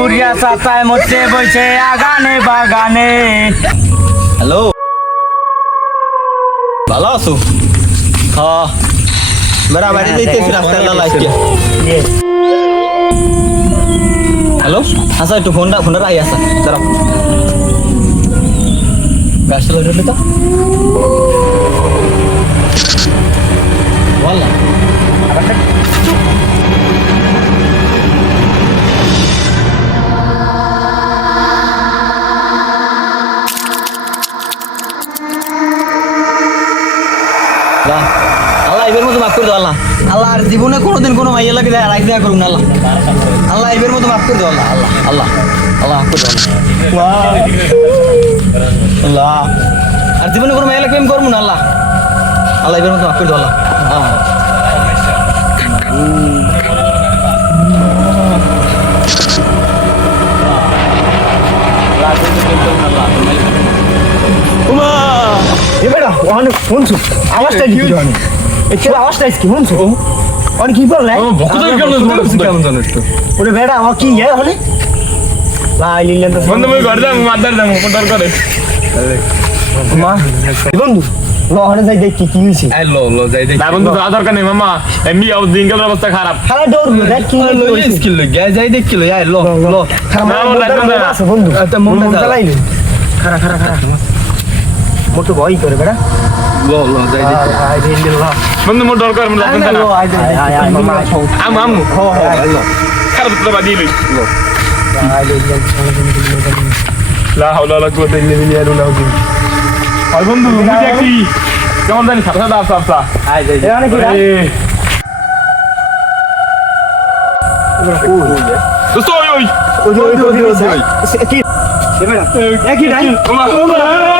বুড়িয়া চাচায় মরতে বইছে আগানে বাগানে। হ্যালো। ভালো আছো? হ্যাঁ বেড়া বাড়ি যাইতেছি রাস্তায় লাইকে হ্যালো। আচ্ছা একটু ফোনটা ফোনটা রাই আসা দাঁড়াও। গাছটা লইতে তো। বল না। আল্লাহ। আল্লাহ এবার মতো মাফ করে দাও আল্লাহ। আল্লাহ আর জীবনে কোনোদিন কোনো মাইয়া লাগে রাইজ দেওয়া করুন আল্লাহ। আল্লাহ এবার মতো মাফ করে দাও আল্লাহ। আল্লাহ আল্লাহ আল্লাহ মাফ করে দাও আল্লাহ। আল্লাহ। আর জীবনে কোনো মাইয়া লাগে প্রেম করব না আল্লাহ। আল্লাহ এবার মতো মাফ করে দাও আল্লাহ। হ্যাঁ এবারে অনেক শুনছো? আওয়াজটা কি এই ছেলে আওয়াজটা কি শুনছো? অনেক কি বললে? কেমন জানো একটু? ওরে বেড়া আমার কি ইয়ে হলে? লাই লিলেন তো বন্ধু মই ঘরে যাম মাদার যাম কোন দরকারে মা বন্ধু ল হরে যাই দেখি কি হইছে এই লো লো যাই দেখ। না বন্ধু দরকার নেই মামা। এমনি আও দিনকালের অবস্থা খারাপ। খালা দৌড় দেখ কি হইছে স্কিল লো গায় যাই দেখ কিলো আই লো লো খালা না, ওর লাগবে না। আছে বন্ধু। একটা মনটা জ্বালা। চালাইলে খারা খারা। খারা মোটো ভয় করে বেড়া লো লো ল বন্ধু মোর দরকার মোর লাগবে না আম আম হো ল খারাপ তো বাদি লই লা হাওলা ওয়ালা কুওয়াতা ইল্লা বিল্লাহ আল আযীম আর বন্ধু তুমি দেখি কেমন জানি সাথে সাথে আফসা আফসা আই যাই এখানে কি রা দোস্ত ওই ওই ওই ওই ওই এ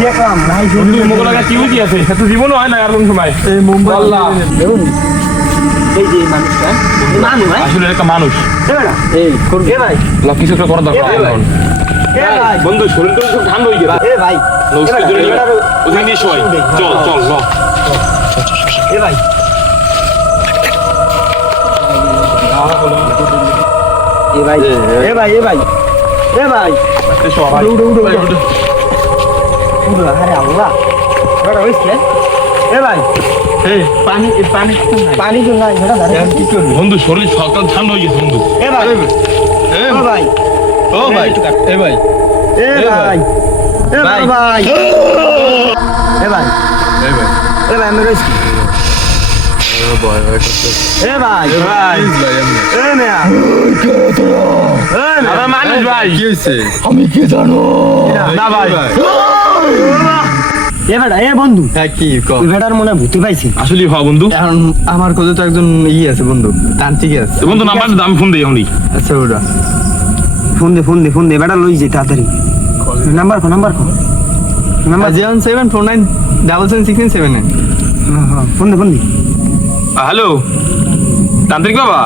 দেখলাম ভাই বন্ধু মোগল লাগা কি আছে? সে তো জীবন হয় না আর কোন সময়। এই মুম্বাই আল্লাহ। এই যে মানুষটা মানুষ ভাই আসলে একটা মানুষ। এ এই এ ভাই? লা কিছু একটা করা দরকার এ ভাই। এ ভাই? বন্ধু শরীর তো সব ঠান্ডা হয়ে গেছে। এ ভাই লস্কর ধরে নিয়ে ওখানে নিয়ে শোয় চল চল ল। এ ভাই। এ ভাই এ ভাই এ ভাই এ ভাই। উড়ো উড়ো উড়ো আরে আল্লাহ। বড় হইছে এ ভাই পানি পানি পানি তো নাই এটা ধরে কি করবি? বন্ধু শরীর সকাল ঠান্ডা হয়ে গেছে বন্ধু। এ ভাই এ ভাই। ও ভাই এ ভাই। এ ভাই। এ ভাই ভাই। এ ভাই। এ ভাই। এ ভাই আমি রইছি এ ভাই ভাই ভাই। আমি এ মিয়া। এ মিয়া। আমার মানুষ ভাই। কি হইছে? না ভাই। এ বেটা এ বন্ধু। হ্যাঁ কি কম বেটার মনে ভূতে পাইছি। আসলে হ বন্ধু। এখন আমার কাছে তো একজন ই আছে বন্ধু তান্ত্রিক আছে। বন্ধু নাম্বার আমি ফোন দিই এখনই আচ্ছা ওটা। ফোন দে ফোন দে ফোন দে বেটা লই যে তাড়াতাড়ি। নাম্বার কো নাম্বার কো number zero seven four nine double seven six seven nine phone দে ফোন দে। হ্যালো? তান্ত্রিক বাবা?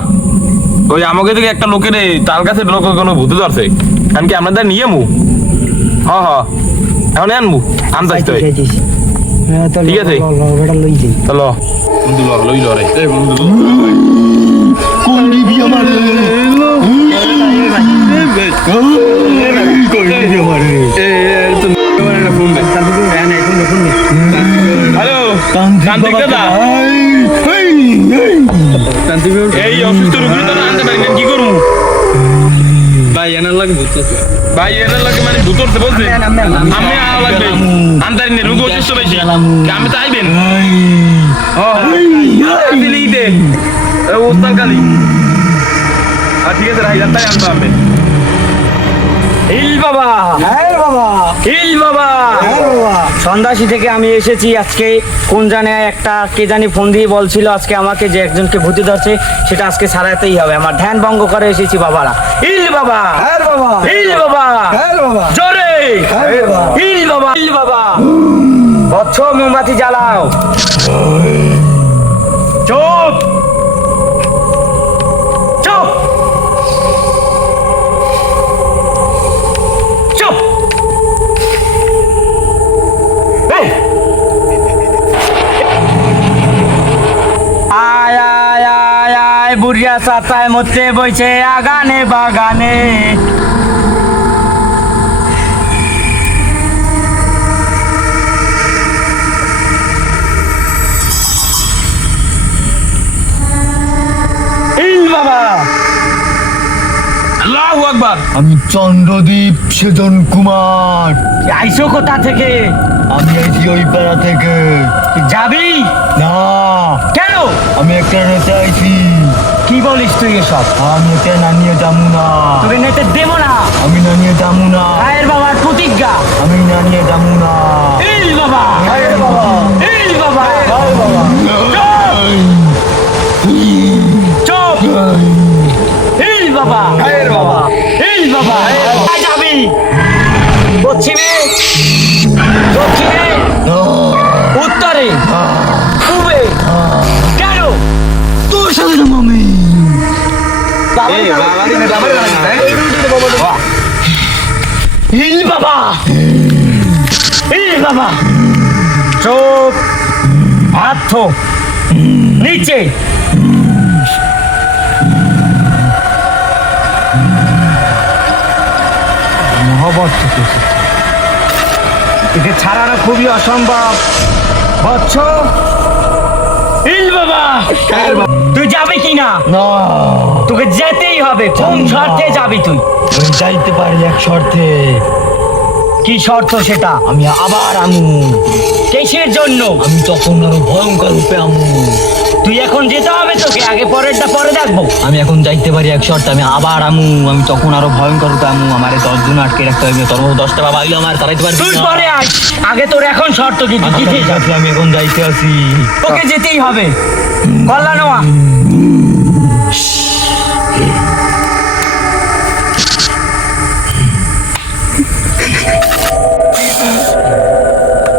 ওই আমাকে থেকে একটা লোকের তার কাছে লোক কোনো ভূতে ধরছে। আমি কি আপনাদের নিয়ে মু? হ হ। এখন আনবু আনতে আসতে হবে ঠিক আছে। বেটা লই যে চলো বন্ধু ল লই ল রে এই বন্ধু হ্যালো তান্ত্রিক দাদা এই অসুস্থ রোগী তো আনতে পারি না কি করব ভাই এনার লাগে ভূত ভাই এর লাগে মানে ধরছে বলছে আমি আওয়া লাগবে। আনতারি নে রোগ অসুস্থ বেশি আমি তো আইবেন। দিলিতে কালি আর ঠিক আছে রাই জানতাই আনতে হবে হিল বাবা। হ্যাঁ বাবা। ইল বাবা। হ্যাঁ বাবা। সন্ধ্যাসী থেকে আমি এসেছি আজকে। কোন জানে একটা কে জানি ফোন দিয়ে বলছিল আজকে আমাকে যে একজনকে ভূতি ধরছে সেটা আজকে সারাতেই হবে। আমার ধ্যান ভঙ্গ করে এসেছি বাবারা। ইল বাবা! হ্যাঁ বাবা! ইল বাবা! হ্যাঁ বাবা! জোরে! হ্যাঁ ইল বাবা! ইল বাবা! বচ্চ মোমবাতি জ্বালাও। চুপ! বুড়িয়া মধ্যে বইছে আগানে বাগানে। ইল বাবা। আল্লাহু আকবার। আমি চন্দ্রদীপ সেজন কুমার। আইসো কোথা থেকে? আমি আইছি ওই পাড়া থেকে। যাবি? না। কেন? আমি একটা নেতা আইছি। কি বলিস তুই এসব? আমি একটা না নিয়ে যাব না। তোকে নেতে দেবো না। আমি না নিয়ে যাব না। আয়ের বাবার প্রতিজ্ঞা। আমি না নিয়ে যাব না। এই বাবা। বাবা। এই বাবা। বাবা। ইল বাবা ইল বাবা চোখ হাত নিচে মহাবত একে ছাড়ানো খুবই অসম্ভব বচ্চ ইল বাবা তুই যাবি কি না না তোকে যেতেই হবে কোন শর্তে যাবি তুই? আমি যাইতে পারি এক শর্তে। কি শর্ত সেটা? আমি আবার আমু। কিসের জন্য? আমি তখন আরও ভয়ঙ্কর রূপে আমু। তুই এখন যেতে হবে তোকে আগে পরেরটা পরে দেখব। আমি এখন যাইতে পারি এক শর্তে আমি আবার আমু। আমি তখন আরও ভয়ঙ্কর রূপে আমু। আমার দশ জন আটকে রাখতে হবে। তোর দশটা বাবা আইলে আমার তারাইতে পারবি তুই পরে আয়। আগে তোর এখন শর্ত কি কিসে আছে, আমি এখন যাইতে আছি তোকে যেতেই হবে। কল্যাণোয়া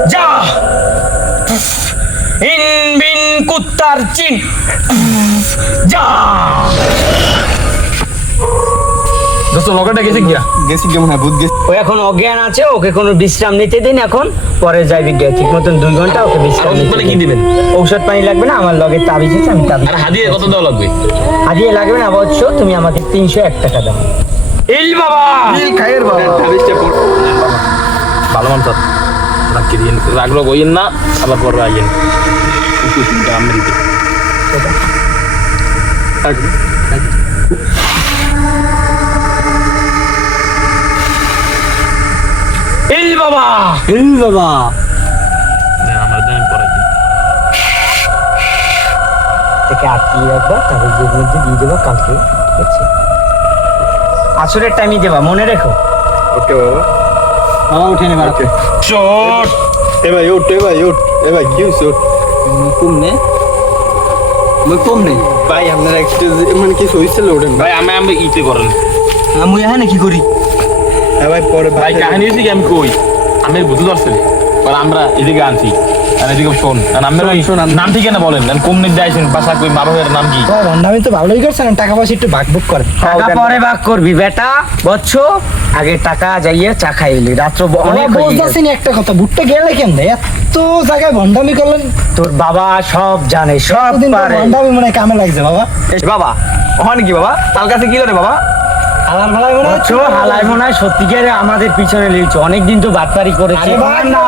যা। ইন বিন কুত্তার চিন। যা। দোস্ত লকেটটা গেছে গিয়া। গেছি কেমন হয় ভূত গেছি। ও এখন অজ্ঞান আছে ওকে কোনো বিশ্রাম নিতে দিন এখন পরে যাইবি গিয়ে ঠিক মতন দুই ঘণ্টা ওকে বিশ্রাম নিতে পানি কি দিবেন? ঔষধ পানি লাগবে না আমার লগে তাবিজ আছে আমি তাবিজ আর হাদিয়ে কত দেওয়া লাগবে? হারিয়ে লাগবে না অবশ্য তুমি আমাকে তিনশো এক টাকা দাও। ইল বাবা! খাইয়ের বাবা। তাবিজটা পড়। ভালো মানুষ রাখি দিন রাগলো কইেন না আবার পরে আইয়েন। কুকুরটা আমেরিকা ইল বাবা। এই বাবা। আমার দেন পরে থেকে আটকিয়ে রাখবা তারপর যে মধ্যে দিয়ে দেবা কালকে ঠিক আছে? আসরের টাইমই দেবা মনে রেখো। ওকে বাবা। বাবা উঠে নেবার ওকে। চোট। এ ভাই উঠ এ ভাই উঠ। এ ভাই কি উঠ। কম নে। মুই কম নে। ভাই আপনার একটা মানে কিছু হয়েছিল ওঠেন ভাই আমি আমি ইতে করেন। মুই এখানে কি করি? হ্যাঁ ভাই পরে ভাই কাহিনী কি আমি কই? আমি বুঝতে পারছি পরে আমরা এদিকে আনছি। আর এদিকে শোন আর নাম ঠিক না বলেন কোন দিক যাইছেন বাসা কই মা বাবার নাম কি? আমি তো ভালোই করছেন টাকা পয়সা একটু ভাগ বুক করে টাকা পরে ভাগ করবি বেটা। বচ্চ আগে টাকা যাইয়ে চা খাইলি রাত্র ব- অনেক হয়ে গেছে। একটা কথা বুটটা গেলে কেন এত জায়গায় ভন্ডামি করলেন। তোর বাবা সব জানে সব কতদিন পারে। ভন্ডামি মনে হয় কামে লাগছে বাবা। বাবা ওখানে কি বাবা? তার কাছে কি রে বাবা? হালাই মনে হয় সত্যিকারে আমাদের পিছনে লিখছো। অনেকদিন তো বাটপারি করেছে। না।